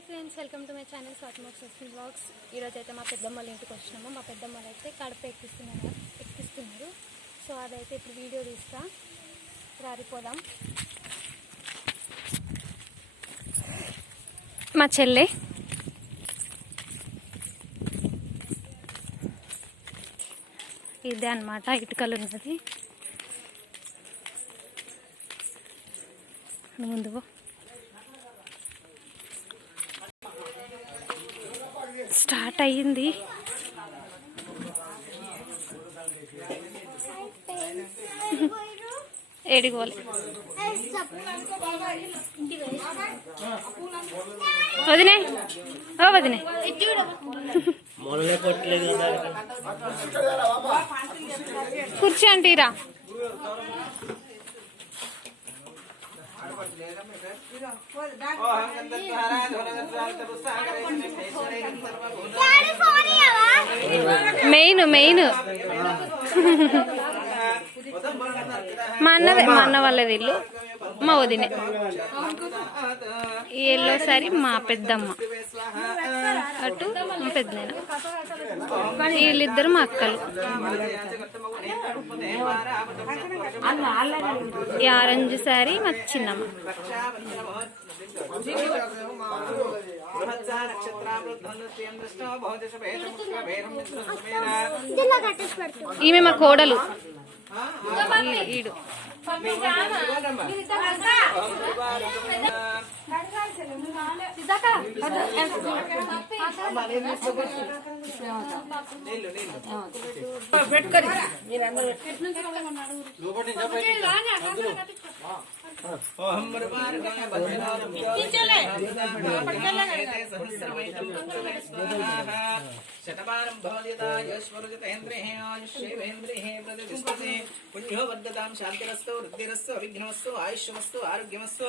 Hi friends welcome to my channel Swathi సస్మిన్ blogs. ఈరోజు అయితే మా పెద్దమ్మ వాళ్ళ ఇంటికి వచ్చినాము. మా పెద్దమ్మలు అయితే కడప ఎక్కిస్తున్నారు. ఎక్కిస్తున్నారు. సో అదైతే ఇప్పుడు వీడియో తీస్తా. రారిపోదాం మా చెల్లె. ఇదే అన్నమాట ఇటుకలు ఉన్నది. ముందు స్టార్ట్ అయ్యింది. ఏడిగోవాలి వదినే. ఓ వదినే. మొదలే కొట్టలేదు కదా. కుర్చీ అంటీరా మెయిన్ మెయిన్. మా అన్నదే మా అన్న వాళ్ళది ఇల్లు. మా వదినే. ఈ ఎల్లో సారీ మా పెద్దమ్మ. అటు మా వీళ్ళిద్దరు మా అక్కలు. ఈ ఆరెంజ్ సారీ మా చిన్నమ్మ. ఈమె మా కోడలు. ఈడు. శతమానం భవదితాయేశ్వరుజితేంద్రిః ఆయుష్యేవేంద్రిః ప్రతిష్టతే పుణ్యో వర్ధతాం శాంతిరస్తు వృద్ధిరస్తు అవిఘ్నమస్తు ఆయుష్యమస్తు ఆరోగ్యమస్తు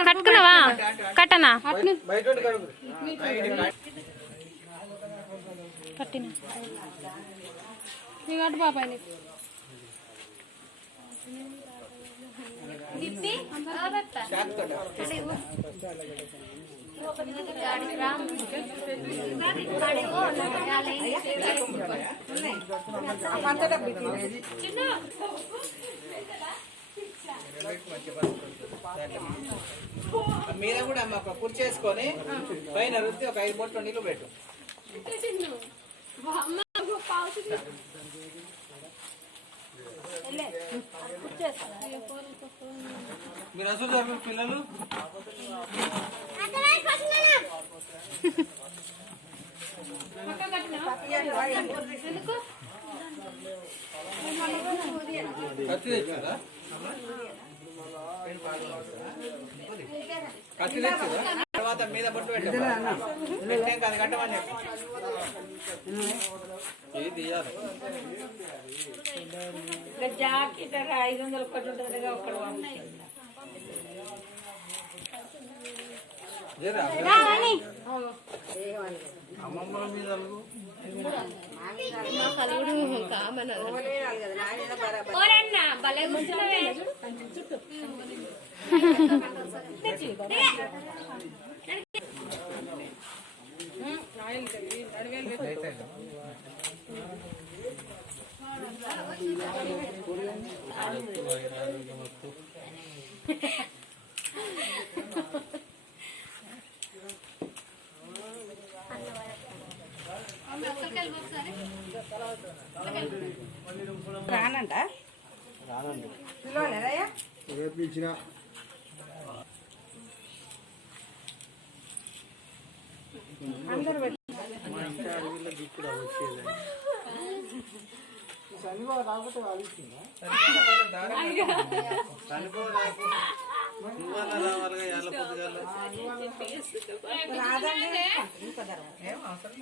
కట్టుకున్నావా కట్టనా? కట్టిన? నీ కట్టు పాపాయి నీకు మీద కూడా అమ్మ ఒక కుర్చీ చేసుకొని పైన రుద్ది ఒక ఐదు బొట్లు నీళ్ళు పెట్టు. మీరు అసలు జరుగు పిల్లలు? కత్తి తెచ్చారా? కత్తి తెచ్చారా? తర్వాత మీద బొట్టు పెట్టాం. పెట్టాం కాదు కట్టమని ఇది తీయాలి. జరా అమ్మమ్మ మీద అలుగు. రానంట పిలవలేదయ్యా? అందరు పెట్టి ఏం అవసరం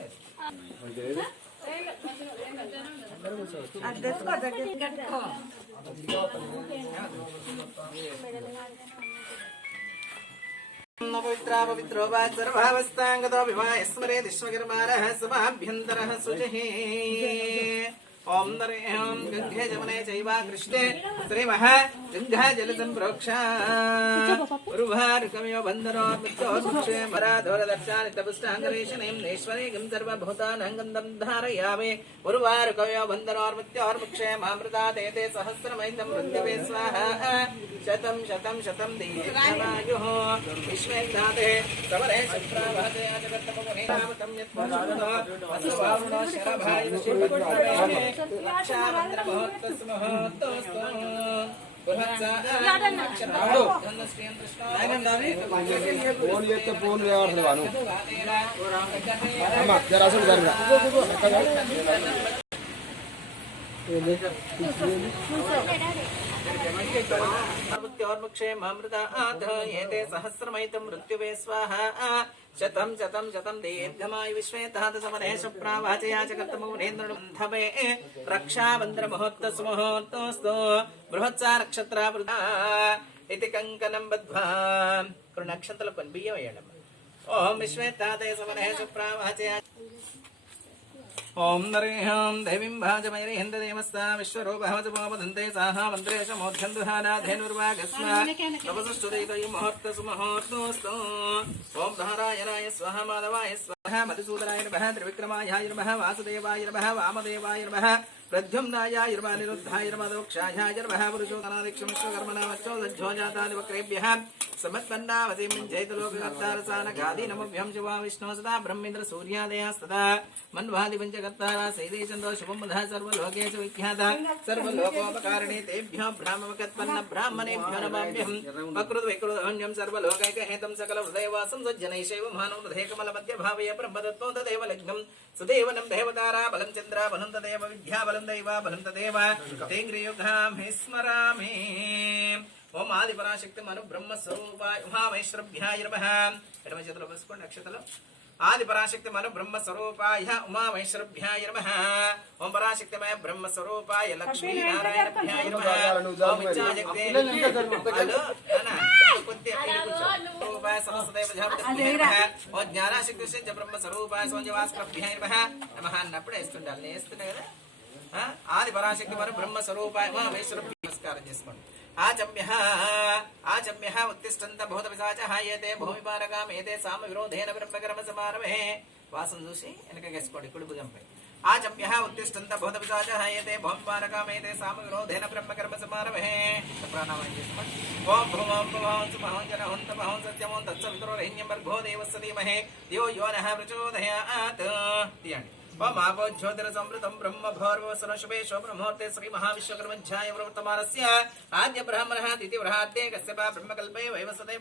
లేదు పవిత్రా పవిత్రో వా సర్వావస్థాంగతో వివాహ స్మరే ओम दरेहं गंगे जमुने चैवा कृष्णे श्रीमः गङ्गा जलसं प्रोक्षा। उर्वारुकमिव बन्धनो मृत्यो सुक्षे मराधोरदर्शानि तपस्ताङ्गरेशनीं नेश्वरीगं सर्वभूतानङ्गन्दं धारयामि। उर्वारुकमिव बन्धनोर्मृत्योर्मुक्षे मामृता ते ते सहस्रमैन्दं मृत्युवे स्वाहा। शतं शतं शतं दीर्घमायुः विश्वेन्धाते समरे शुक्राभाते जगत्तममुनिरामतं यत्त्वं शरणो अस्तु वामनो शरभाय ऋषिपत्रे ఫోన్ చేస్తే ఫోన్ వాను అమ్మ జర అసలు సహస్రమైతం మృత్యువే స్వాహ. శతం శతం శతం దీర్ఘమాయు విశ్వేతాత సమరేష ప్రావాచయా చ కర్తమౌనేంద్రుంధవే రక్షాబంధ్ర మహోత్తస్ మహోత్తోస్తు బృహత్సా నక్షత్రావృత ఇది కంకణం బద్ధ్వా. ఇప్పుడు నక్షత్రాలు కొన్ని బియ్యం వేయడం ఓం విశ్వేతాతయ సమరేష ప్రావాచయా ఓం నరేహం దేవీం భాజమయరేంద్రదేవస్తా విశ్వరూపహవజమోపదంతే సాహా మంత్రేష మోధ్యందుహానాధేనుర్వాగస్మ తపసశ్చుదైతయు ముహూర్తసు ఓం నారాయణాయ స్వహ మాధవాయ స్వహ మధుసూదనాయ నమ త్రివిక్రమాయ నమ వాసుదేవాయ నమ వామదేవాయ నమ ప్రద్యుమ్నాయ నమః నిరుద్ధాయ నమః దోక్షాయ నమః పురుషోత్తనాదిక్షమిశ్వకర్మణామచ్చోదజ్జోజాతాది వక్రేభ్యः సమత్పన్నావతిం జైతలోకకర్తారసానగాది నమభ్యం శివా విష్ణో సదా బ్రహ్మేంద్ర సూర్యాదయాస్తదా మన్వాది పంచకర్తారా సైదే చందో శుభం బుధ సర్వలోకేషు విఖ్యాత సర్వలోకోపకారిణే తేభ్యో బ్రాహ్మవకత్పన్న బ్రాహ్మణేభ్యో నమాభ్యం వక్రుత వికృతం సర్వలోకైక హేతం సకల హృదయవాసం సజ్జనైషైవ మానవ హృదయ కమల మధ్య భావయ బ్రహ్మదత్తో తదేవ లగ్నం సుదేవనం దేవతారా బలం చంద్ర బలం తదేవ విద్యా బలం దైవ బలం తదేవ తేంగ్రియుగాం హే స్మరామి ఓం ఆది పరాశక్తి మను బ్రహ్మ స్వరూపాయ ఉమామేశ్వరభ్యాయ నమః ఎడమ చేతిలో వేసుకోండి అక్షతలు ఆది పరాశక్తి మను బ్రహ్మ స్వరూపాయ ఉమామేశ్వరభ్యాయ నమః ఓం పరాశక్తిమయ బ్రహ్మ స్వరూపాయ లక్ష్మీ నారాయణభ్యాయ నమః ఓం నమః. ఓం జ్ఞానాశక్తి సిద్ధ బ్రహ్మ స్వరూపాయ సోజవాస్కభ్యాయ నమః. నమః అన్నప్పుడు వేస్తుండాలి నేను వేస్తున్నా కదా? ఆది పరాశక్తి మరి బ్రహ్మ స్వరూపాయ మహేశ్వరం నమస్కారం చేసుకోండి. ఆచమ్య ఆచమ్య ఉత్తిష్టంత భూత పిశాచ ఏతే భూమి భూమిపారకాం ఏతే సామ విరోధేన బ్రహ్మకర్మ సమారమే వాసన చూసి వెనక వేసుకోండి కుడి భుజంపై ఆచమ్య ఉత్తిష్టంత భూత పిశాచ ఏతే భూమి భూమిపారకాం ఏతే సామ విరోధేన బ్రహ్మకర్మ సమారమే ప్రాణామం చేసుకోండి. ఓం భూమం భువం సుమహం జన హంత మహం సత్యమం రహిణ్యం భర్గో దేవస్య ధీమహే. దివో యో నః ప్రచోదయాత్. తీయండి. ममापोज्योतिरसमृतं ब्रह्मभौर्वसनशुभेशो ब्रह्मोर्ते श्रीमहाविश्वकर्मध्याय प्रवर्तमानस्य आद्यब्राह्मणः द्वितीयबृहाद्ये कस्य वा ब्रह्मकल्पे वैवसते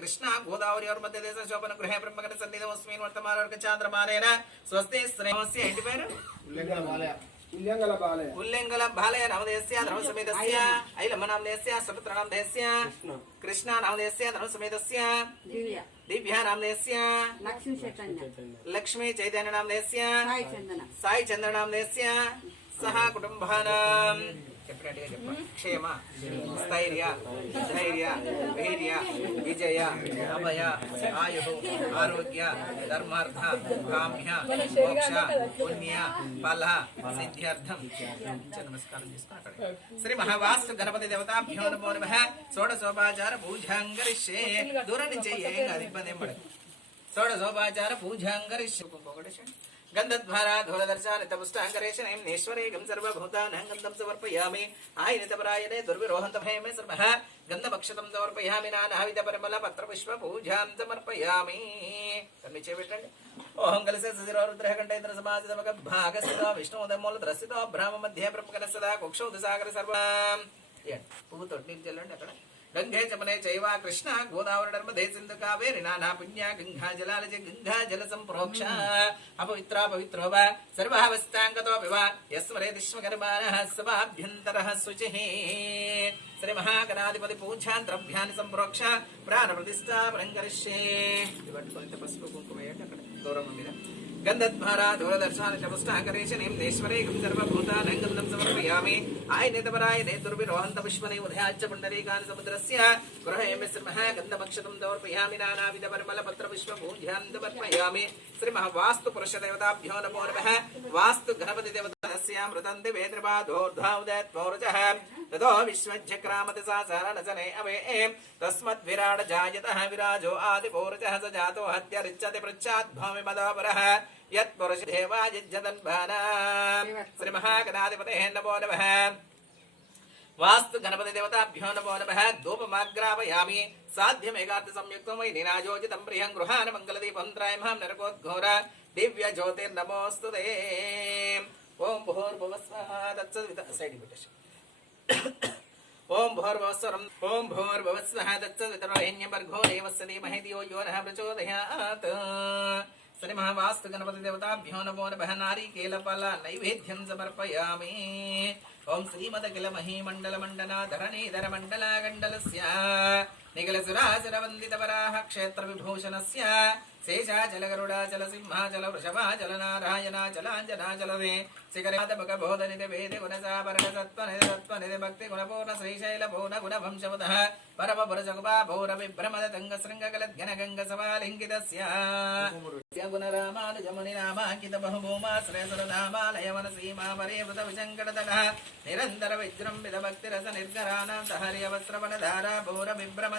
कृष्णा गोदावर्योर्मध्यदेशे शोभनगृहे ब्रह्मकटसन्निधौ अस्मिन् वर्तमानवर्गचान्द्रमानेन स्वस्ति श्रेयस्य एण्ड् पेर् ఇల్లంగల బాలయ ఉల్లింగల బాలయ నామదేస్య ధర్మసమేతస్య ఐలమ్మ నామదేస్య సపుత్ర నామదేస్య కృష్ణ. నామదేస్య ధర్మసమేతస్య దివ్య. దివ్య నామదేస్య లక్ష్మీ చైతన్య. లక్ష్మీ చైతన్య. నామదేస్య సాయి చందన. సాయి చంద్ర నామదేస్య సహ కుటుంబానాం. చెప్పినట్టుగా చెప్పండి క్షేమ స్థైర్య ధైర్య వీర్య విజయ అభయ ఆయు ఆరోగ్య ధర్మార్థ కామ్య మోక్ష పుణ్య ఫల సిద్ధ్యర్థం చ నమస్కారం చేసుకోండి అక్కడ. శ్రీ మహావాస్తు గణపతి దేవతాభ్యో నమో నమః షోడశోపాచార పూజాంగరిష్యే దూరం నుంచి ఏం కాదు ఇబ్బంది ఏం పడదు షోడశోపాచార పూజాంగరిష్య ఇంకొకటి గంధద్వారా ధూలదర్శానిత పుష్టాంకరేషణం నేశ్వరేగం సర్వభూతానాం గంధం సమర్పయామి ఆయనితపరాయణే దుర్విరోహంత భయమే సర్వః గంధభక్షతం సమర్పయామి నానావిధ పరిమళ పత్రపుష్ప పూజాం సమర్పయామి తన్ని చేపెట్టండి ఓహం కలిసే సుధిరో రుద్రహ కంఠేంద్ర సమాజితమక భాగస్థిత విష్ణుదమూల ద్రస్థిత బ్రాహ్మ మధ్య బ్రహ్మకర సదా కుక్షౌద సాగర సర్వ పువ్వు తొట్టి చెల్లండి అక్కడ గంగే చమనే చైవ కృష్ణ గోదావరి నర్మదే సింధు కావేరి నానా పుణ్య గంగా జలాలజ గంగా జల సంప్రోక్ష. అపవిత్ర పవిత్రో వా సర్వావస్థాంగతో వివా యస్మరే విశ్వకర్మాణః సభాభ్యంతరః శుచిః. శ్రీ మహాగణాధిపతి పూజాన్ ద్రవ్యాన్ని సంప్రోక్ష ప్రాణ ప్రతిష్టాపనం కరిష్యే. ఇవన్నీ కొంత పసుపు కుంకుమ వేయండి అక్కడ? గౌరవం మీద. गन्धद्वारा दूरदर्शन देश्वरेकं सर्वभूतानां गन्धं समर्पयामि। आय नेतपराय नेतुर्भिरोहन्तपुष्पने उदयाच्च पुण्डरीकानि समुद्रस्य गृह एम् एस् नमः गन्धभक्षतं समर्पयामि नानाविधपरिमलपत्रपुष्पभूज्यान्तमर्पयामि श्रीमहावास्तुपुरुषदेवताभ्यो नमो नमः। वास्तुगणपतिदेवतास्यां मृदन्ति वेद्रपादोर्ध्वामुदयत्पौरजः ततो विश्वज्यक्रामति अवे। तस्मद्विराड जायतः विराजो आदिपौरजः स जातो हत्यरिच्यति पृच्छाद्भामि मदापरः श्रीमहागणाधिपते वास्तु गणपति देवताभ्यो नमो नमः। धूपमाग्रापयामि साध्यमेकार्थ संयुक्तं वै निराजोजितं प्रियं गृहान् मङ्गलदीपं त्रायमां नरकोद्घोर। दिव्यज्योतिर्नमोऽस्तु ओम भोर्भवस्वर ओम भोर्भवस्व धियो यो శ్రీ మహావాస్తు గణపతి దేవతాభ్యో నమో నమః నారీకేలఫల నైవేద్యం సమర్పయామి ఓం శ్రీమదఖిల మహీమండల మండనాధరణీధర ధరణీధర నిఖిలసురాసుర వందిత వరాహ క్షేత్ర విభూషణస్య శేషాచల గరుడాచల సింహాచల వృషభాచల నారాయణాచలాంజనాచలదే శిఖరాతమక బోధ నిధి వేది గుణసాభరణ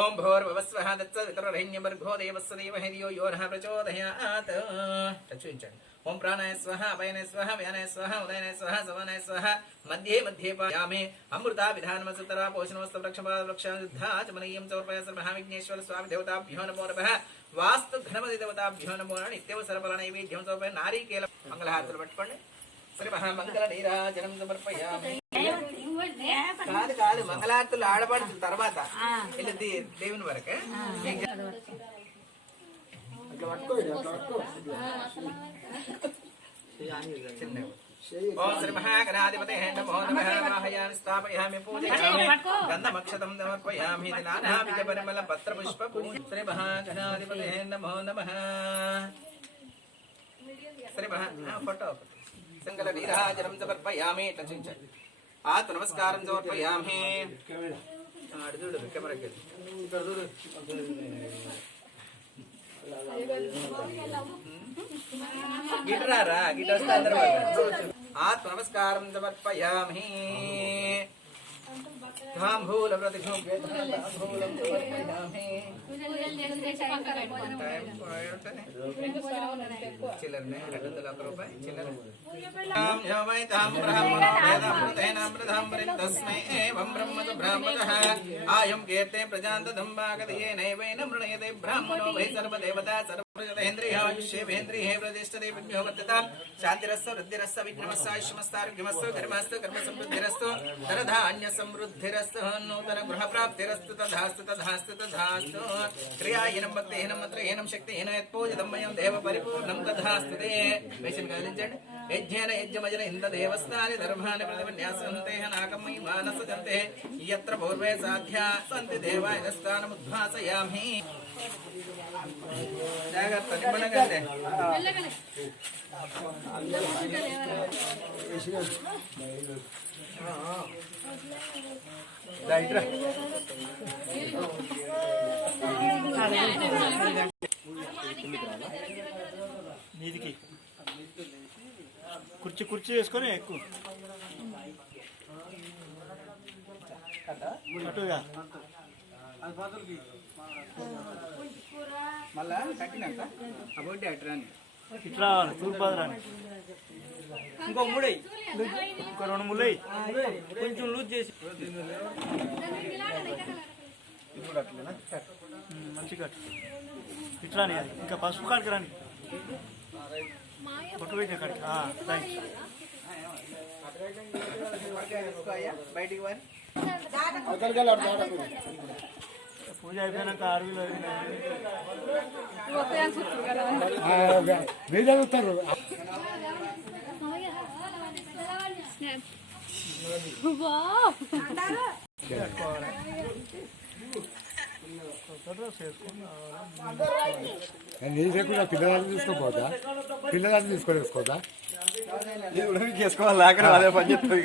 ఓం భోర్భవస్వః దత్తవితరహిణ్యమర్ఘో దేవస్య దేవహరియో యోన ప్రచోదయాత్. ప్రచురించండి. ఓం ప్రాణాయ స్వహ అపయనాయ స్వహ వ్యానాయ స్వహ ఉదయనాయ స్వహ సవనాయ స్వహ మధ్యే మధ్యే పాయామే. అమృత విధానమసుతరా పోషణమస్తు వృక్షపాద చమనీయం చౌర్పయ మహావిఘ్నేశ్వర స్వామి దేవతాభ్యో నమో నమః. వాస్తు ఘనమతి దేవతాభ్యో నమో నమః. నిత్యవసర ఫల నైవేద్యం చౌర్పయ నారీకేల మంగళహారతులు పట్టుకోండి. శ్రీ మహామంగళ నీరాజనం సమర్పయామి. కాదు కాదు మంగళారతులు ఆడపడుతుంది తర్వాత. దే- దేవుని వరకే. ఓం శ్రీ మహాగణాధిపతే నమో. నమః వాహయామి స్థాపయామి పూజయామి. గంధమక్షతం సమర్పయామి. నానావిధ పరిమళ పత్ర పుష్ప పూజ శ్రీ మహాగణాధిపతే నమో నమః. శ్రీ మహా ఫోటో. ఒకటి. సంగల నీరాజనం సమర్పయామి టచించండి ఆత్మ నమస్కారం సమర్పయామి. ఆ, కెమెరాకి గిటరారా గిట ఆత్మ నమస్కారం సమర్పయామి. తాంబూల ప్రతిభూమ్య తాంబూలం సమర్పయామి టైం పోయింటే. చిల్లరనే రెండు వందల ఒక్క రూపాయి చిల్లర తాం యో వై తాం బ్రాహ్మణో వేదామృతేనామృతాంబరిం తస్మై ఏవం బ్రహ్మచ బ్రాహ్మణః ఆయం కీర్తే ప్రజాంతదంబాగదయేనైవైన మృణయతే బ్రాహ్మణో వై సర్వదేవతా शांतिरस्त वृद्धिस्त विघ्नमस्त आयुष्मस्तारोग्यमस्त धर्मस्त कर्म समृद्धिस्त धनधान्य समृद्धिस्त नूतन गृह प्राप्तिरस्त तथास्त तथास्त तथास्त क्रिया हीनम भक्ति हीनम मंत्र हीनम शक्ति हीन यत्पूजितं वयं देव परिपूर्णं तथास्तु ते। वेशन गालिंजन यज्ञेन, यज्ञमजन इंद देवस्तानि धर्माणि प्रतिविन्यासन्ते नागमयि मानसजन्ते यत्र पूर्वे साध्या, सन्ति देवाय, स्थानमुद्भासयामि। జాగ్రత్త నిమ్మలంగా మీదికి. కుర్చీ కుర్చీ వేసుకొని ఎక్కువ అటుగా. మళ్ళా కట్టినాక? అబౌట్ అట్రాని ఇట్లా ఇంకో మూడై ఇంకో రెండు ముళ్ళై కొంచెం లూజ్ చేసి. ఉమ్, మంచి కట్. ఇట్లా రాని అది. ఇంకా పసుపు కాడికి రాని. పెట్టే కాడికి. ఆ, రైట్. బయటికి పూజ అయిపోయినాక అడవిలో వీళ్ళు చదువుతారు నీ లేకుండా పిల్లదాన్ని తీసుకోపోతా పిల్లదాన్ని తీసుకొని వేసుకోదా చేసుకోవాలి అదే పని చెప్తుంది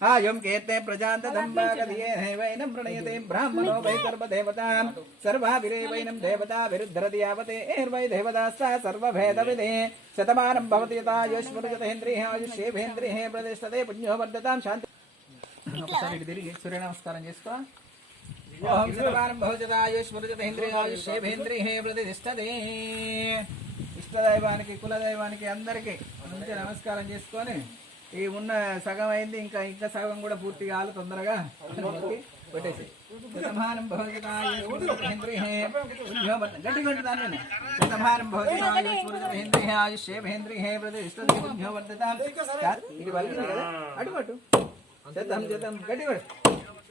ఆయం కేతే ప్రజాంతదంబాకధియేనైనం ప్రణయతే బ్రాహ్మణో వై సర్వదేవతాం సర్వాభిరేవైనం దేవతా విరుద్ధరతి యావతే ఏర్వై దేవతాస్తా సర్వభేదవిదే శతమానం భవతి యథా యోష్మృజతేంద్రిహే ఆయుష్యేభేంద్రిహే ప్రతిష్టతే పుణ్యో వర్ధతాం శాంతి ఒకసారి తిరిగి సూర్య నమస్కారం చేసుకో ఓం శతమానం భవజతాయుష్మృజతేంద్రియాయుష్యేభేంద్రిహే ప్రతిష్టతే। ఇష్టదైవానికి కులదైవానికి అందరికీ మంచి నమస్కారం చేసుకొని ఈ ఉన్న సగం అయింది ఇంకా ఇంకా సగం కూడా పూర్తి కావాలి తొందరగా. పెట్టేసి శతమానం కొట్టు దాన్ని శతమానం భవజదాయుష్మృజతేంద్రియే ఆయుష్యేభేంద్రియే ప్రతిష్టతే పుణ్యో వర్ధతాం ఇది పలికింది కదా. అడుగొట్టు శతం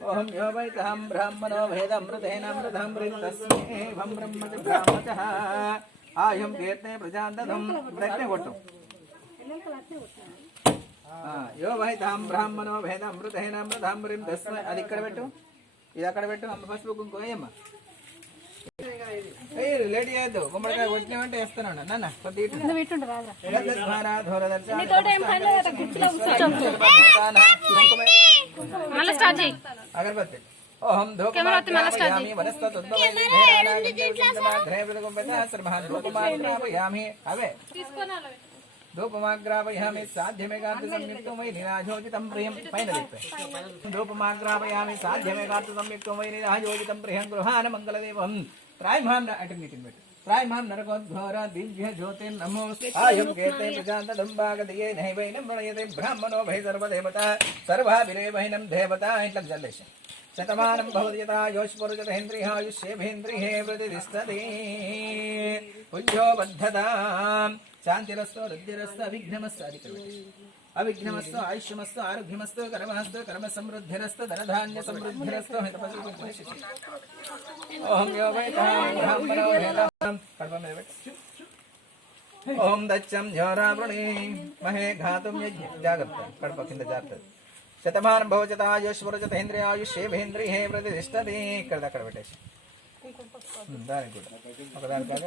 ఓం బ్రాహ్మణో భేదమృతేనామృతామృత తస్మేవం బ్రహ్మ చ బ్రాహ్మ చ ఆయం కీర్తే ప్రజాంతం ప్రజ్ఞ కొట్టు. ఆ, యో వై తహం బ్రాహ్మణో భేదమృతేనామృతామృతం తస్మై. అది ఇక్కడ పెట్టు. ఇది అక్కడ పెట్టు. అమ్మ ఫస్ట్ బుక్ ఇంకో. ఏమ్మా లేట్ చేయొద్దు. గుమ్మడికాయ కొట్టినామంటే వేస్తున్నాను నాన్న కొద్ది అగరబత్తి. ఓం ధూపమాగ్రాపయామి వనస్తద్భవైర్వేదానాగ్రే అవే. ధూపమాగ్రాపయామి సాధ్యమే కార్త సంయుక్తం వై నిరాజోజితం ప్రియం పైన చెప్పే ధూపమాగ్రాపయామి సాధ్యమే కార్త సంయుక్తం వై నిరాజోజితం ప్రియం గృహాన మంగళదేవం ప్రాయమాం అటు మీటింగ్ పెట్టు ప్రాయమాం నరకోద్ఘోర దివ్య జ్యోతిర్ నమో ఆయం కేతే ప్రజాంత దంబాగదియే నైవైనం ప్రణయతే బ్రాహ్మణో భై సర్వదేవత సర్వాభిరేవైనం దేవత ఇట్లా జల్లేశం శతమానం భవతి యథా యోష్పరుజతేంద్రియాయుష్యేభేంద్రియే ప్రతిష్టతే పుంజో బద్ధతాం శాంతిరస్తో రుద్ధిరస్తో అవిఘ్నమస్తో అధికమతి అవిఘ్నమస్తు ఆయుష్యమస్తు ఆరోగ్యమస్తు కర్మస్తు కర్మ సమృద్ధిరస్తు ధనధాన్య సమృద్ధిరస్తు హితపతి ఓం యో వై తాం బ్రాహ్మణో వేదాం కడప మీద పెట్టు. ఓం దచ్చం జ్యోరావృణి మహే ఘాతుం యజ్ఞ జాగ్రత్త కడప కింద జాగ్రత్త శతమానం భవజతాయుష్వరజతేంద్రియాయుష్యేభేంద్రియే ప్రతిష్టతి ఇక్కడ అక్కడ పెట్టేసి ఉమ్, దానికి కూడా ఒకదానికి కానీ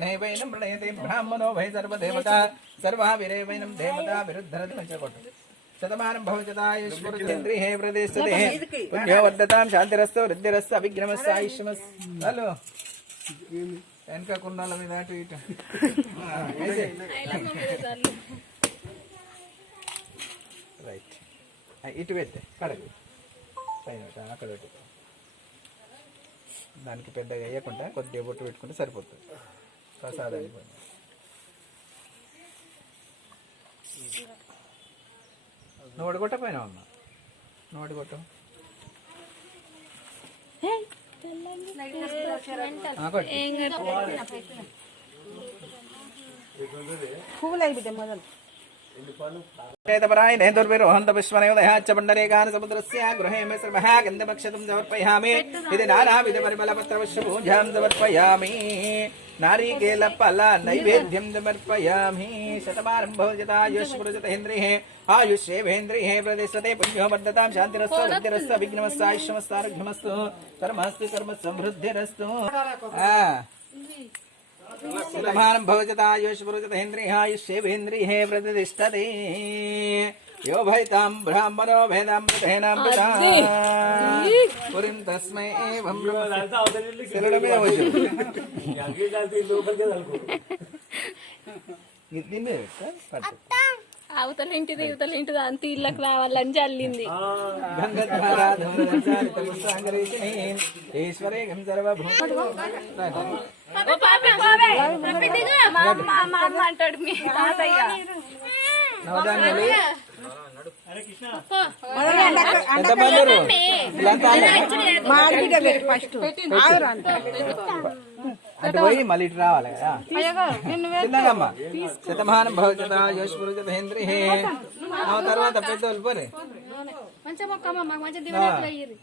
నైవైనం ప్రణయతే బ్రాహ్మణో భై సర్వదేవత సర్వావిరేవైనం దేవత విరుద్ధరతి పంచకొట్టు శతమానం భవజతాయుష్మృతేంద్రియే ప్రదేశతే. పుణ్యో వర్ధతాం శాంతిరస్తో వృద్ధిరస్తో అభిజ్ఞమస్తో ఆయుష్మస్ హలో. వెనక కుండాల మీద అటు ఇటు. రైట్. ఇటు పెట్టే కడకు పైన అక్కడ పెట్టు. దానికి పెద్దగా వేయకుండా కొద్దిగా బొట్టు పెట్టుకుంటే సరిపోతుంది. ప్రసాదానికి పోయి. నువ్వు కొట్టపోయినావు అమ్మ నోటి కొట్టు ఆ, కొట్టు. ఏం పువ్వులు అయిపోతే మొదలు. ఏతపరాయ నేతుర్విరోహంత పుష్పనయోదయాచ్చ పుండరీకాని సముద్రస్య గృహే మిశ్రమః గంధభక్షతం సమర్పయామి ఇది నానావిధ పరిమళపత్రవశ్య పూజాం సమర్పయామి నారీకేల ఫల నైవేద్యం సమర్పయామి శతమానం భవజతాయుష్మృజతేంద్రిः ఆయుష్యేవేంద్రిः ప్రతిష్టతే పుణ్యో వర్ధతాం శాంతిరస్తు వృద్ధిరస్తు విఘ్నమస్తు ఆయుష్మస్తారోగ్యమస్తు प्रभारं भवजतायुष्वृजतेन्द्रियायुष्येवेन्द्रिये व्रततिष्ठति। यो भयतां ब्राह्मणो भेदामृतेनामृता पुरीं तस्मै एवं कितनी में? దీని మీద పెట్టా? పట్టు. అవతల ఇంటిది ఇవతల ఇంటిది అంత ఇళ్ళకి రావాలని చల్లింది అంటాడు మీ తాతయ్య. ఫస్ట్. అటు పోయి మళ్ళీ ఇటు రావాలి కదా. చిన్నదమ్మా శతమానం భవజత యోష్పురుజతేంద్రి ఆ తర్వాత పెద్దోళ్ళు పోరే. మంచిగా మొక్కమ్మ మాకు మంచిగా దివనాకులు అయ్యిర్రు.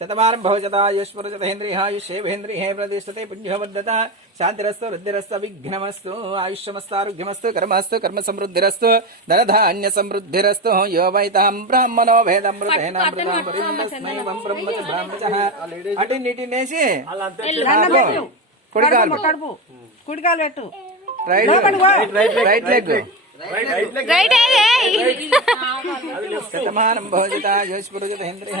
శతమానం భవజత యోష్పురుజతేంద్రియాయుష్యేంద్రి హే ప్రతిష్టతే పుణ్యవర్ధత. శాంతిరస్తు వృద్ధిరస్తు విఘ్నమస్తు ఆయుష్యమస్తారోగ్యమస్తు కర్మస్తు కర్మ సమృద్ధిరస్తు ధనధాన్య సమృద్ధిరస్తు యో వైతాం బ్రాహ్మణో వేదమృతేనామృతామృతస్మై బ్రహ్మ బ్రాహ్మణ అటు నీటి నేసి కొడికాలు. కడుపు కుడికాలు పెట్టు. Right right leg. రైట్ శతమానం భవజత యోష్పురుజతేంద్రియ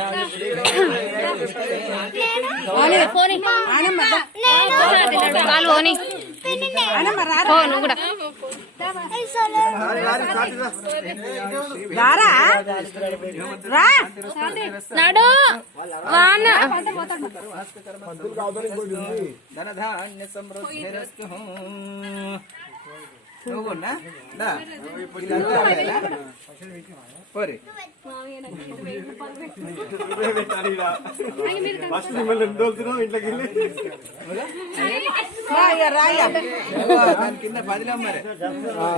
కాలు పోనీ. పో నువ్వు కూడా. రారా? రా. నడు. వాన. ధనధాన్య సమృద్ధిరస్తు నువ్వు ఉన్నా? దా. వీళ్ళంతా రాలేదా? పోరి ఫస్ట్ మిమ్మల్ని ఇంట్లోకి వెళ్ళి దాని కింద పదిలో మరి ఆ,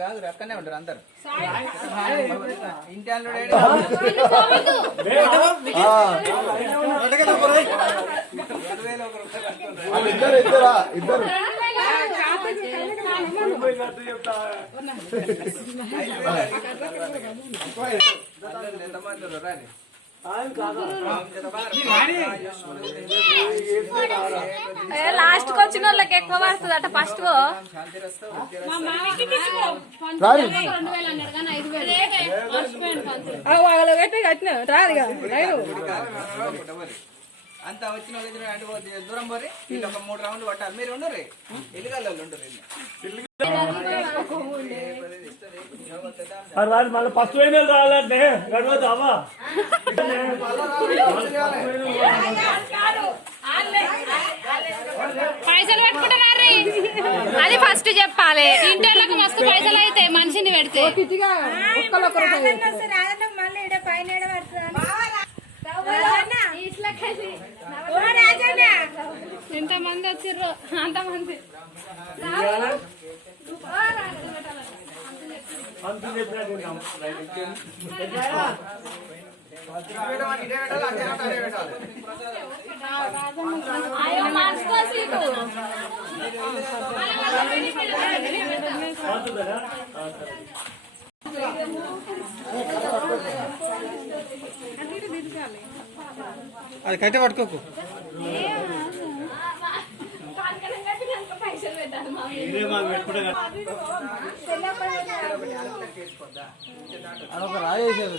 కాదు అక్కడనే ఉంటారు అందరు ఇంటి అల్లుడు ఇద్దరు ఇద్దరా ఇద్దరు అల్లుళ్ళు ఎంతమంది ఉన్నారు? రాని. లాస్ట్కి వచ్చిన వాళ్ళకి ఎక్కువ పడుతుంది అట ఫస్ట్ శాంతిరస్తు రాని అంతా వచ్చిన వాళ్ళు అటు దూరం పోరి వీళ్ళు ఒక మూడు రౌండ్లు పట్టాలి. మీరు ఉండరు ఎల్లుగల్లో ఉండరు మళ్ళీ ఫస్ట్ ఫైనల్ రావాలంటే గడవద్దు అవ్వా. పైసలు పెట్టుకుంటున్నారా అది ఫస్ట్ చెప్పాలి. ఇంటర్లకు మస్తు పైసలు అయితే మనిషిని పెడితే. ఎంత మంది వచ్చిర్రు? అంత మంది అంత చెప్పినట్టు అయ్యో మనసుకో అది కట్టి పట్టుకోకు. అదొక రాయేసేది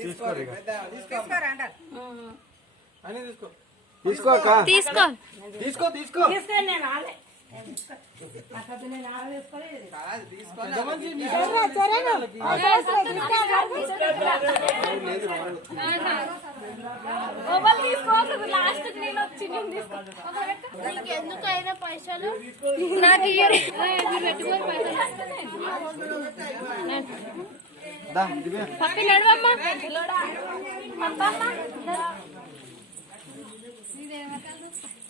చెప్తారు తీసుకో అక్క. తీసుకో. తీసుకో తీసుకో. ఎందుకు అయినా పైసలు నాకు పెట్టుకోరు పైసలు పప్పి నడవమ్మా.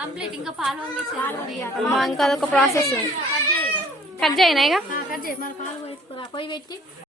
కంప్లీట్ ఇంకా పాలు ఇంకా అదొక ప్రాసెస్. కట్ చేయనా ఇక కట్ చేయి. మరి పాలు పోయి పెట్టి.